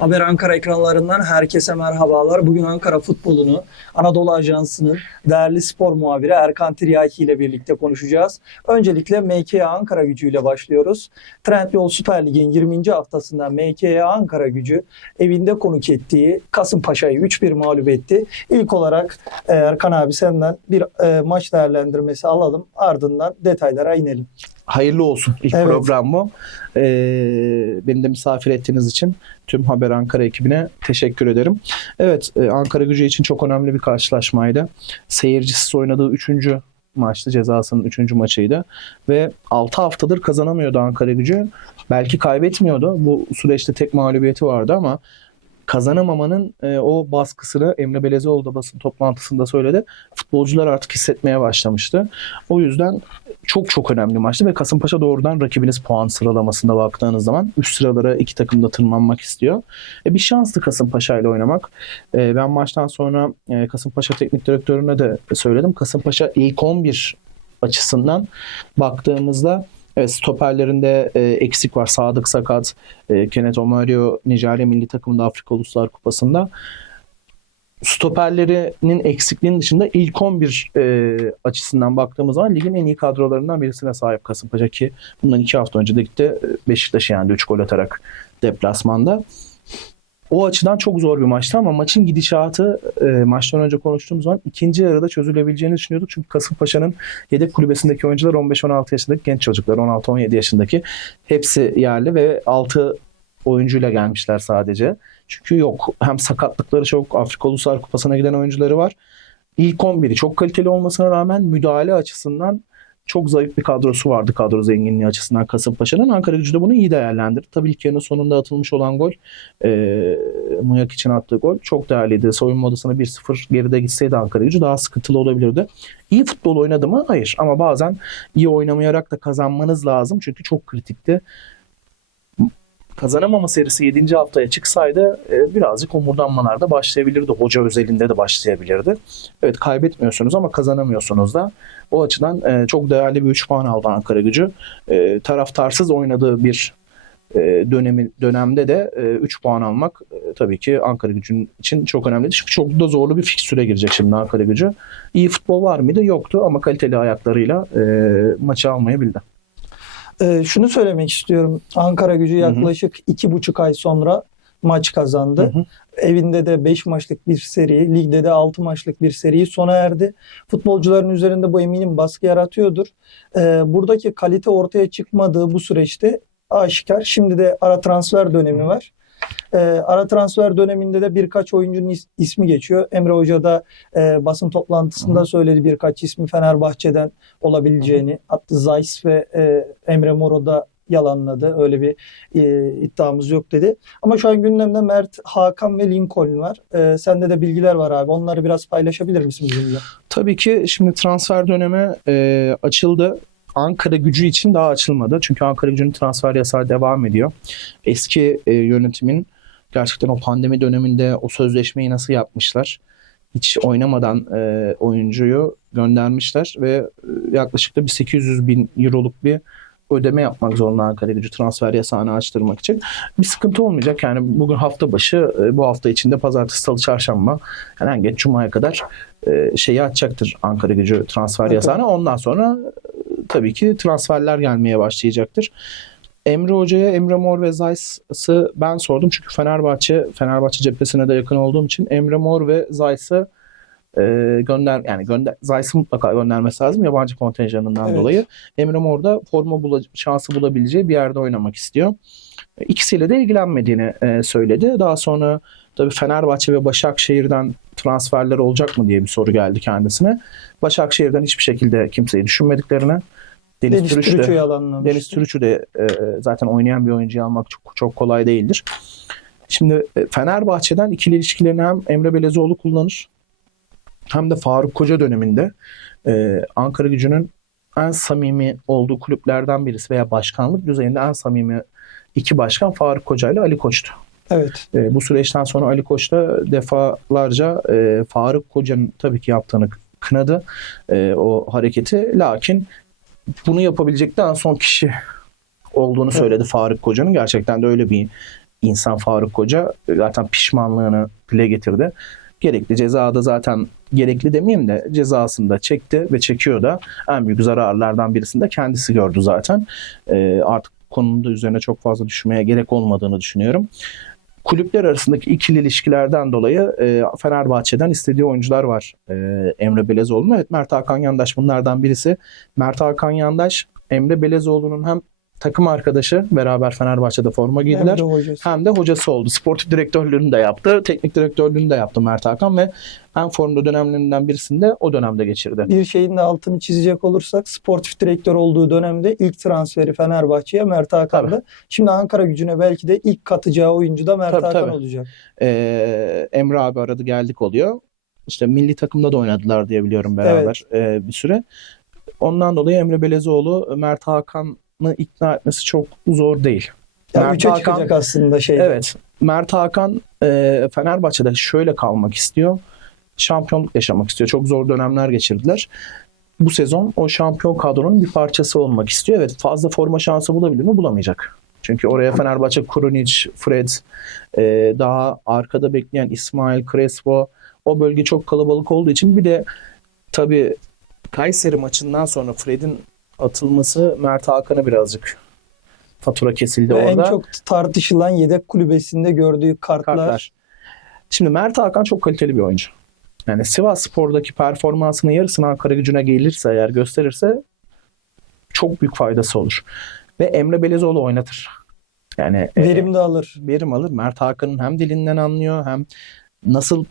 Haber Ankara ekranlarından herkese merhabalar. Bugün Ankara futbolunu Anadolu Ajansı'nın değerli spor muhabiri Erkan Tiryaki ile birlikte konuşacağız. Öncelikle MKA Ankara gücüyle başlıyoruz. Trendyol Süper Lig'in 20. haftasında MKA Ankara gücü evinde konuk ettiği Kasımpaşa'yı 3-1 mağlup etti. İlk olarak e, Erkan abi senden bir e, maç değerlendirmesi alalım. Ardından detaylara inelim. Hayırlı olsun ilk Evet. program bu. Ee, beni de misafir ettiğiniz için tüm Haber Ankara ekibine teşekkür ederim. Evet e, Ankara gücü için çok önemli bir karşılaşmaydı. Seyircisiz oynadığı 3. maçtı cezasının 3. maçıydı. Ve 6 haftadır kazanamıyordu Ankara gücü. Belki kaybetmiyordu. Bu süreçte tek mağlubiyeti vardı ama kazanamamanın e, o baskısını Emre Belezoğlu da basın toplantısında söyledi. Futbolcular artık hissetmeye başlamıştı. O yüzden çok çok önemli maçtı ve Kasımpaşa doğrudan rakibiniz puan sıralamasında baktığınız zaman üst sıralara iki takım da tırmanmak istiyor. E, bir şanstı Kasımpaşa ile oynamak. E, ben maçtan sonra e, Kasımpaşa teknik direktörüne de söyledim. Kasımpaşa ilk 11 açısından baktığımızda Evet, stoperlerinde e, eksik var. Sadık Sakat, e, Kenneth Omario Nijerya milli takımında Afrika Uluslar Kupası'nda stoperlerinin eksikliğinin dışında ilk 11 e, açısından baktığımız zaman ligin en iyi kadrolarından birisine sahip Kasımpaşa ki bundan iki hafta önce de gitti e, Beşiktaş'ı yendi 3 gol atarak deplasmanda. O açıdan çok zor bir maçtı ama maçın gidişatı e, maçtan önce konuştuğumuz zaman ikinci yarıda çözülebileceğini düşünüyorduk. Çünkü Kasımpaşa'nın yedek kulübesindeki oyuncular 15-16 yaşındaki genç çocuklar, 16-17 yaşındaki hepsi yerli ve 6 oyuncuyla gelmişler sadece. Çünkü yok hem sakatlıkları çok Afrika Uluslar Kupası'na giden oyuncuları var. İlk 11'i çok kaliteli olmasına rağmen müdahale açısından çok zayıf bir kadrosu vardı kadro zenginliği açısından Kasımpaşa'nın. Ankara gücü de bunu iyi değerlendirdi. Tabii ilk yarının sonunda atılmış olan gol e, Muyak için attığı gol çok değerliydi. Soyunma odasına 1-0 geride gitseydi Ankara gücü daha sıkıntılı olabilirdi. İyi futbol oynadı mı? Hayır. Ama bazen iyi oynamayarak da kazanmanız lazım. Çünkü çok kritikti kazanamama serisi 7. haftaya çıksaydı e, birazcık homurdanmalar da başlayabilirdi. Hoca özelinde de başlayabilirdi. Evet kaybetmiyorsunuz ama kazanamıyorsunuz da. O açıdan e, çok değerli bir 3 puan aldı Ankara gücü. E, taraftarsız oynadığı bir dönemi, dönemde de 3 puan almak tabii ki Ankara gücünün için çok önemli. Çünkü çok da zorlu bir fikstüre girecek şimdi Ankara gücü. İyi futbol var mıydı? Yoktu ama kaliteli ayaklarıyla maçı almayı bildi. Ee, şunu söylemek istiyorum. Ankara gücü yaklaşık iki buçuk ay sonra maç kazandı. Hı hı. Evinde de 5 maçlık bir seri, ligde de 6 maçlık bir seriyi sona erdi. Futbolcuların üzerinde bu eminim baskı yaratıyordur. Ee, buradaki kalite ortaya çıkmadığı bu süreçte aşikar. Şimdi de ara transfer dönemi var. Ee, ara transfer döneminde de birkaç oyuncunun is- ismi geçiyor. Emre Hoca da e, basın toplantısında söyledi birkaç ismi Fenerbahçe'den olabileceğini. Hatta Zeiss ve e, Emre Moro da yalanladı. Öyle bir e, iddiamız yok dedi. Ama şu an gündemde Mert, Hakan ve Lincoln var. E, sende de bilgiler var abi. Onları biraz paylaşabilir misin bizimle? Tabii ki şimdi transfer dönemi e, açıldı. Ankara gücü için daha açılmadı. Çünkü Ankara gücünün transfer yasağı devam ediyor. Eski e, yönetimin gerçekten o pandemi döneminde o sözleşmeyi nasıl yapmışlar? Hiç oynamadan e, oyuncuyu göndermişler ve e, yaklaşık da bir 800 bin euroluk bir ödeme yapmak zorunda Ankara gücü transfer yasağını açtırmak için. Bir sıkıntı olmayacak. Yani bugün hafta başı, e, bu hafta içinde pazartesi, salı, çarşamba yani en geç cumaya kadar e, şeyi açacaktır Ankara gücü transfer Evet. yasağını. Ondan sonra tabii ki transferler gelmeye başlayacaktır. Emre Hoca'ya Emre Mor ve Zayt'sı ben sordum çünkü Fenerbahçe Fenerbahçe cephesine de yakın olduğum için Emre Mor ve Zayt'sı e, gönder yani gönder Zayt'sı mutlaka göndermesi lazım yabancı kontenjanından Evet. dolayı. Emre Mor da forma bula, şansı bulabileceği bir yerde oynamak istiyor. E, İkisiyle de ilgilenmediğini e, söyledi. Daha sonra tabii Fenerbahçe ve Başakşehir'den transferler olacak mı diye bir soru geldi kendisine. Başakşehir'den hiçbir şekilde kimseyi düşünmediklerini Deniz, Deniz Türüç de- Türüç'ü yalanlamış. Deniz Türüç'ü de e, zaten oynayan bir oyuncuyu almak çok çok kolay değildir. Şimdi e, Fenerbahçe'den ikili ilişkilerini hem Emre Belezoğlu kullanır hem de Faruk Koca döneminde e, Ankara Gücü'nün en samimi olduğu kulüplerden birisi veya başkanlık düzeyinde en samimi iki başkan Faruk Koca ile Ali Koç'tu. Evet. E, bu süreçten sonra Ali Koç da defalarca e, Faruk Koca'nın tabii ki yaptığını kınadı e, o hareketi. Lakin bunu yapabilecek en son kişi olduğunu söyledi Faruk Koca'nın. Gerçekten de öyle bir insan Faruk Koca zaten pişmanlığını dile getirdi. Gerekli cezada zaten gerekli demeyeyim de cezasını da çekti ve çekiyor da en büyük zararlardan birisini de kendisi gördü zaten. Ee, artık konunun da üzerine çok fazla düşmeye gerek olmadığını düşünüyorum. Kulüpler arasındaki ikili ilişkilerden dolayı e, Fenerbahçe'den istediği oyuncular var e, Emre Belezoğlu'nun. Evet Mert Hakan Yandaş bunlardan birisi. Mert Hakan Yandaş Emre Belezoğlu'nun hem takım arkadaşı beraber Fenerbahçe'de forma Hem giydiler de hocası. hem de hocası oldu. Sportif direktörlüğünü de yaptı, teknik direktörlüğünü de yaptı Mert Hakan ve en formda dönemlerinden birisini de o dönemde geçirdi. Bir şeyin de altını çizecek olursak sportif direktör olduğu dönemde ilk transferi Fenerbahçe'ye Mert Hakan'dı. Şimdi Ankara gücüne belki de ilk katacağı oyuncu da Mert Tabii, Hakan tabii. olacak. Ee, Emre abi aradı geldik oluyor. İşte milli takımda da oynadılar diye biliyorum beraber e, bir süre. Ondan dolayı Emre Belezoğlu Mert Hakan'ı ikna etmesi çok zor değil. Ya Mert Hakan- çıkacak aslında şey. Evet. Mert Hakan e, Fenerbahçe'de şöyle kalmak istiyor. Şampiyonluk yaşamak istiyor. Çok zor dönemler geçirdiler. Bu sezon o şampiyon kadronun bir parçası olmak istiyor. Evet fazla forma şansı bulabilir mi? Bulamayacak. Çünkü oraya Fenerbahçe, Krunic, Fred, e, daha arkada bekleyen İsmail, Crespo o bölge çok kalabalık olduğu için bir de tabii Kayseri maçından sonra Fred'in atılması Mert Hakan'a birazcık fatura kesildi Ve orada. en çok tartışılan yedek kulübesinde gördüğü kartlar. kartlar. Şimdi Mert Hakan çok kaliteli bir oyuncu. Yani Sivas Spor'daki performansının yarısını Ankara gücüne gelirse eğer gösterirse çok büyük faydası olur. Ve Emre Belezoğlu oynatır. Yani e, Verim de alır. verim alır. Mert Hakan'ın hem dilinden anlıyor hem nasıl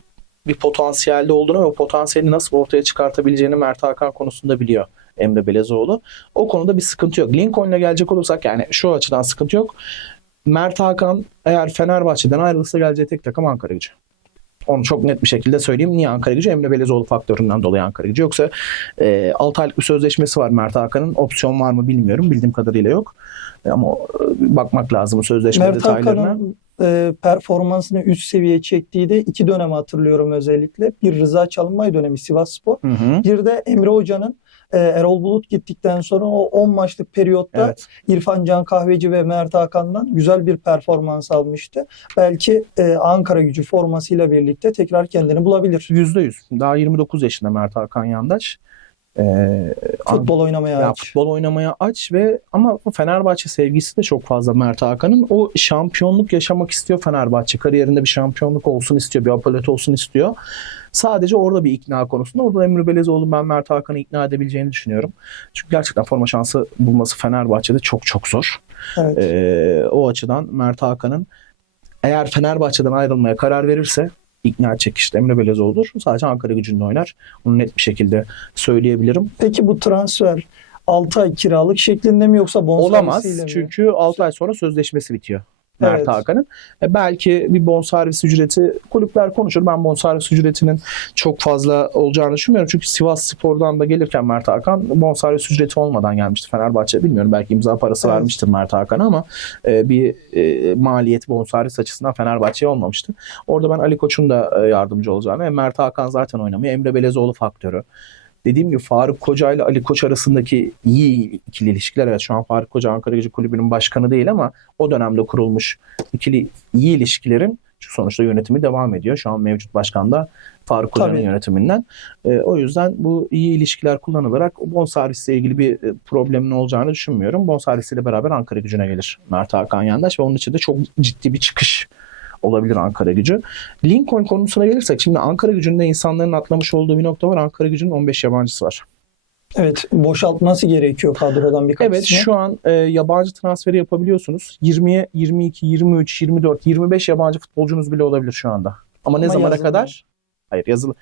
bir potansiyelde olduğunu ve o potansiyeli nasıl ortaya çıkartabileceğini Mert Hakan konusunda biliyor Emre Belezoğlu. O konuda bir sıkıntı yok. Lincoln'la gelecek olursak yani şu açıdan sıkıntı yok. Mert Hakan eğer Fenerbahçe'den ayrılırsa geleceği tek takım Ankara gücü. Onu çok net bir şekilde söyleyeyim. Niye Ankara gücü? Emre Belezoğlu faktöründen dolayı Ankara gücü. Yoksa e, 6 aylık bir sözleşmesi var Mert Hakan'ın. Opsiyon var mı bilmiyorum. Bildiğim kadarıyla yok. E, Ama e, bakmak lazım sözleşme Mert detaylarına. Hakan'ın e, performansını üst seviye çektiği de iki dönem hatırlıyorum özellikle. Bir Rıza Çalınbay dönemi Sivas Spor. Hı hı. Bir de Emre Hoca'nın e, Erol Bulut gittikten sonra o 10 maçlık periyotta Evet. İrfan Can Kahveci ve Mert Hakan'dan güzel bir performans almıştı. Belki e, Ankara gücü formasıyla birlikte tekrar kendini bulabilir. Yüzde yüz. Daha 29 yaşında Mert Hakan Yandaş. Ee, Futbol oynamaya ya aç. futbol oynamaya aç ve ama Fenerbahçe sevgisi de çok fazla Mert Hakan'ın. O şampiyonluk yaşamak istiyor Fenerbahçe. Kariyerinde bir şampiyonluk olsun istiyor. Bir apolet olsun istiyor. Sadece orada bir ikna konusunda. Orada Emre Belezoğlu ben Mert Hakan'ı ikna edebileceğini düşünüyorum. Çünkü gerçekten forma şansı bulması Fenerbahçe'de çok çok zor. Evet. Ee, o açıdan Mert Hakan'ın eğer Fenerbahçe'den ayrılmaya karar verirse ikna edecek işte Emre Belezoğlu'dur. Sadece Ankara gücünde oynar. Bunu net bir şekilde söyleyebilirim. Peki bu transfer 6 ay kiralık şeklinde mi yoksa bonservisiyle Olamaz mi? çünkü 6 ay sonra sözleşmesi bitiyor. Mert Evet. Hakan'ın. E belki bir bonservis ücreti kulüpler konuşur. Ben bonservis ücretinin çok fazla olacağını düşünmüyorum. Çünkü Sivas Spor'dan da gelirken Mert Hakan bonservis ücreti olmadan gelmişti Fenerbahçe. Bilmiyorum belki imza parası Evet. vermiştir Mert Hakan'a ama e, bir e, maliyet bonservis açısından Fenerbahçe'ye olmamıştı. Orada ben Ali Koç'un da e, yardımcı olacağını Mert Hakan zaten oynamıyor. Emre Belezoğlu faktörü. Dediğim gibi Faruk Koca ile Ali Koç arasındaki iyi ikili ilişkiler. Evet şu an Faruk Koca Ankara Gücü Kulübü'nün başkanı değil ama o dönemde kurulmuş ikili iyi ilişkilerin sonuçta yönetimi devam ediyor. Şu an mevcut başkan da Faruk Koca'nın Tabii. yönetiminden. E, o yüzden bu iyi ilişkiler kullanılarak bonservisle ilgili bir e, problemin olacağını düşünmüyorum. Bonservisiyle beraber Ankara Gücü'ne gelir Mert Hakan Yandaş ve onun için de çok ciddi bir çıkış olabilir Ankara gücü. Lincoln konusuna gelirsek şimdi Ankara gücünde insanların atlamış olduğu bir nokta var. Ankara gücünün 15 yabancısı var. Evet boşaltması gerekiyor kadrodan birkaç Evet ismi. şu an e, yabancı transferi yapabiliyorsunuz. 20'ye 22, 23, 24, 25 yabancı futbolcunuz bile olabilir şu anda. Ama, ne Ama zamana yazılı. kadar? Hayır yazılı.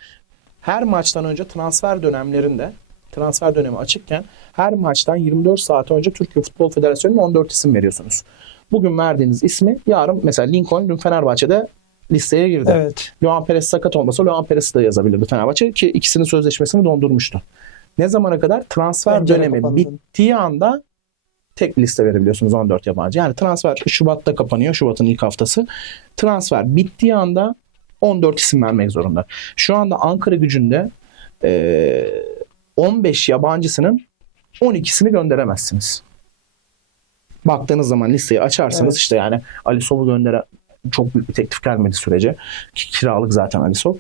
Her maçtan önce transfer dönemlerinde transfer dönemi açıkken her maçtan 24 saat önce Türkiye Futbol Federasyonu'na 14 isim veriyorsunuz. Bugün verdiğiniz ismi yarın mesela Lincoln dün Fenerbahçe'de listeye girdi. Evet. Luan Perez sakat olmasa Luan Perez'i de yazabilirdi Fenerbahçe ki ikisinin sözleşmesini dondurmuştu. Ne zamana kadar? Transfer Pencere dönemi kapandı. bittiği anda tek liste verebiliyorsunuz 14 yabancı. Yani transfer Şubat'ta kapanıyor. Şubat'ın ilk haftası. Transfer bittiği anda 14 isim vermek zorunda. Şu anda Ankara gücünde eee, 15 yabancısının 12'sini gönderemezsiniz. Baktığınız zaman listeyi açarsanız Evet. işte yani Ali Sov'u göndere çok büyük bir teklif gelmedi sürece. Ki kiralık zaten Alisov.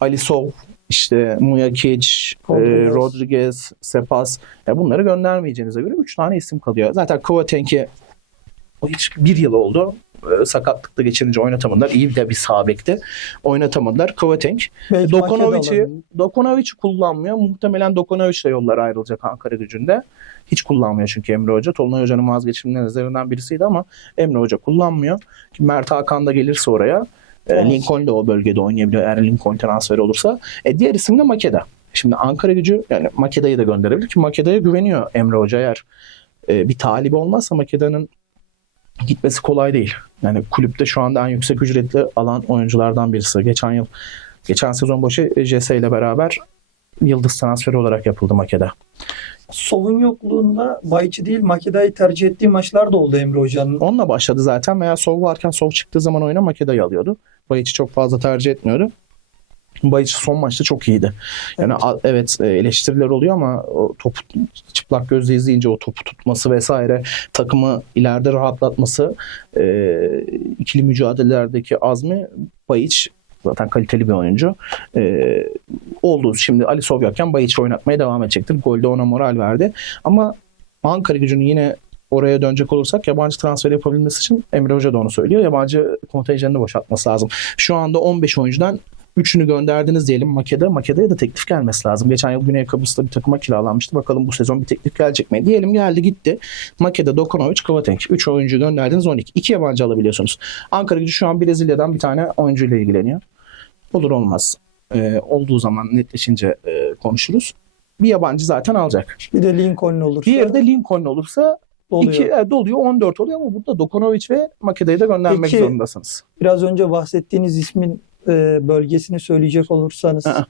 Alisov işte Mujakic, e, Rodriguez. Sepas. Ya bunları göndermeyeceğinize göre 3 tane isim kalıyor. Zaten Kvatenk'i o hiç bir yıl oldu. E, sakatlıkta geçirince oynatamadılar. İyi de bir sağ bekti. Oynatamadılar. Makedon'da alabilir. Dokunovic'i kullanmıyor. Muhtemelen Dokunovic'le yollar ayrılacak Ankara gücünde. Hiç kullanmıyor çünkü Emre Hoca. Tolunay Hoca'nın vazgeçilmezlerinden birisiydi ama Emre Hoca kullanmıyor. Ki Mert Hakan da gelirse oraya e, Evet. Lincoln de o bölgede oynayabiliyor eğer Lincoln transferi olursa. E, diğer isim de Makeda. Şimdi Ankara gücü yani Makeda'yı da gönderebilir ki Makeda'ya güveniyor Emre Hoca eğer e, bir talibi olmazsa Makeda'nın gitmesi kolay değil. Yani kulüpte şu anda en yüksek ücretli alan oyunculardan birisi. Geçen yıl geçen sezon başı JS ile beraber yıldız transferi olarak yapıldı Makeda. Sov'un yokluğunda Bayiç'i değil Makeda'yı tercih ettiği maçlar da oldu Emre Hoca'nın. Onunla başladı zaten veya Sov varken Sov çıktığı zaman oyuna Makeda'yı alıyordu. Bayiç'i çok fazla tercih etmiyordu. Bayiç son maçta çok iyiydi. Yani Evet. a- evet e, eleştiriler oluyor ama o topu çıplak gözle izleyince o topu tutması vesaire takımı ileride rahatlatması e, ikili mücadelelerdeki azmi Bayiç zaten kaliteli bir oyuncu. E, oldu. Şimdi Ali Sov yokken Bayiç'i oynatmaya devam edecektir. Golde ona moral verdi. Ama Ankara gücünün yine oraya dönecek olursak yabancı transfer yapabilmesi için Emre Hoca da onu söylüyor. Yabancı kontenjanını boşaltması lazım. Şu anda 15 oyuncudan 3'ünü gönderdiniz diyelim Makeda. Makeda'ya da teklif gelmesi lazım. Geçen yıl Güney Kıbrıs'ta bir takıma kiralanmıştı. Bakalım bu sezon bir teklif gelecek mi? Diyelim geldi gitti. Makeda, Dokunovic, Kvatenk. 3 oyuncu gönderdiniz 12. 2 yabancı alabiliyorsunuz. Ankara gücü şu an Brezilya'dan bir tane oyuncuyla ilgileniyor. Olur olmaz. Ee, olduğu zaman netleşince e, konuşuruz. Bir yabancı zaten alacak. Bir de Lincoln olursa Diğeri de Lincoln olursa oluyor. iki e, doluyor 14 oluyor ama burada Dokunovic ve Makeda'yı da göndermek Peki, zorundasınız. Biraz önce bahsettiğiniz ismin e, bölgesini söyleyecek olursanız Aa.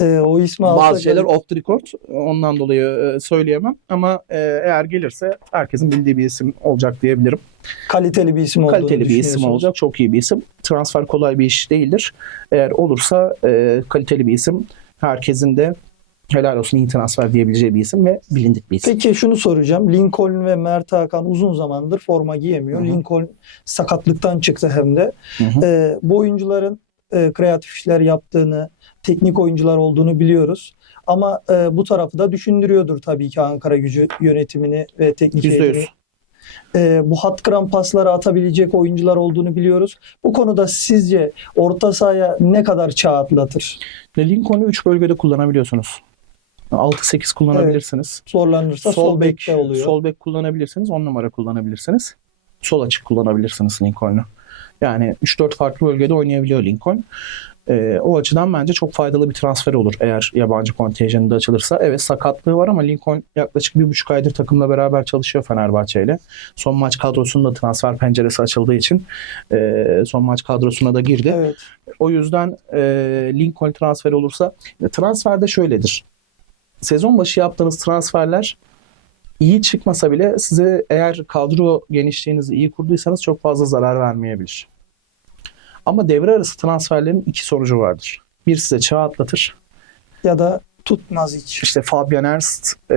e, o ismi Bazı şeyler off the record ondan dolayı e, söyleyemem ama e, eğer gelirse herkesin bildiği bir isim olacak diyebilirim. kaliteli bir isim Kaliteli bir isim olacak, çok iyi bir isim. Transfer kolay bir iş değildir. Eğer olursa e, kaliteli bir isim herkesin de helal olsun iyi transfer diyebileceği bir isim ve bilindik bir isim. Peki şunu soracağım. Lincoln ve Mert Hakan uzun zamandır forma giyemiyor. Hı hı. Lincoln sakatlıktan çıktı hem de. Hı hı. E, bu oyuncuların e, kreatif işler yaptığını, teknik oyuncular olduğunu biliyoruz. Ama e, bu tarafı da düşündürüyordur tabii ki Ankara gücü yönetimini ve teknik yüz. E, bu hat kıran pasları atabilecek oyuncular olduğunu biliyoruz. Bu konuda sizce orta sahaya ne kadar çağ atlatır? Lincoln'u 3 bölgede kullanabiliyorsunuz. 6-8 kullanabilirsiniz. Zorlanırsa sol, bek, bekte oluyor. Sol bek kullanabilirsiniz. 10 numara kullanabilirsiniz. Sol açık kullanabilirsiniz Lincoln'u. Yani 3-4 farklı bölgede oynayabiliyor Lincoln. Ee, o açıdan bence çok faydalı bir transfer olur eğer yabancı kontenjanı da açılırsa. Evet sakatlığı var ama Lincoln yaklaşık bir buçuk aydır takımla beraber çalışıyor Fenerbahçe ile. Son maç kadrosunda transfer penceresi açıldığı için e, son maç kadrosuna da girdi. Evet. O yüzden e, Lincoln transfer olursa transferde şöyledir. Sezon başı yaptığınız transferler iyi çıkmasa bile size eğer kadro genişliğinizi iyi kurduysanız çok fazla zarar vermeyebilir. Ama devre arası transferlerin iki sonucu vardır. Bir size çağ atlatır. Ya da tutmaz hiç. İşte Fabian Ernst, e,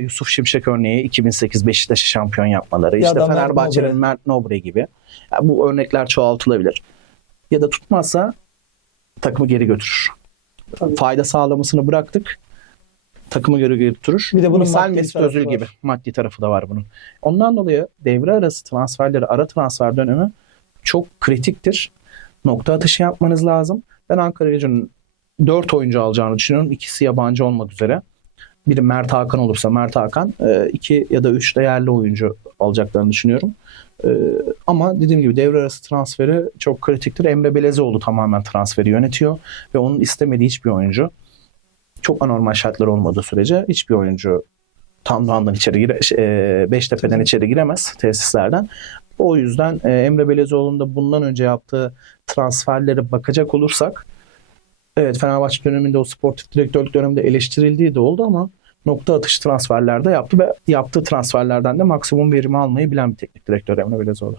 Yusuf Şimşek örneği 2008 Beşiktaş'ı şampiyon yapmaları. Ya işte Fenerbahçe'nin. Mert Nobre gibi. Yani bu örnekler çoğaltılabilir. Ya da tutmazsa takımı geri götürür. Tabii. Fayda sağlamasını bıraktık. Takımı geri götürür. Bir de bunun Misal maddi Mesut Özil gibi. Maddi tarafı da var bunun. Ondan dolayı devre arası transferleri, ara transfer dönemi çok kritiktir. Nokta atışı yapmanız lazım. Ben Ankara gücünün 4 oyuncu alacağını düşünüyorum. İkisi yabancı olmak üzere. Biri Mert Hakan olursa Mert Hakan. e, iki ya da üç de yerli oyuncu alacaklarını düşünüyorum. E, Ama dediğim gibi devre arası transferi çok kritiktir. Emre Belezoğlu tamamen transferi yönetiyor. Ve onun istemediği hiçbir oyuncu çok anormal şartlar olmadığı sürece hiçbir oyuncu tam doğandan içeri gire, e, Beştepe'den içeri giremez tesislerden. O yüzden e, Emre Belezoğlu'nun da bundan önce yaptığı transferlere bakacak olursak evet Fenerbahçe döneminde o sportif direktörlük döneminde eleştirildiği de oldu ama nokta atış transferlerde yaptı ve yaptığı transferlerden de maksimum verimi almayı bilen bir teknik direktör Emre Belezoğlu.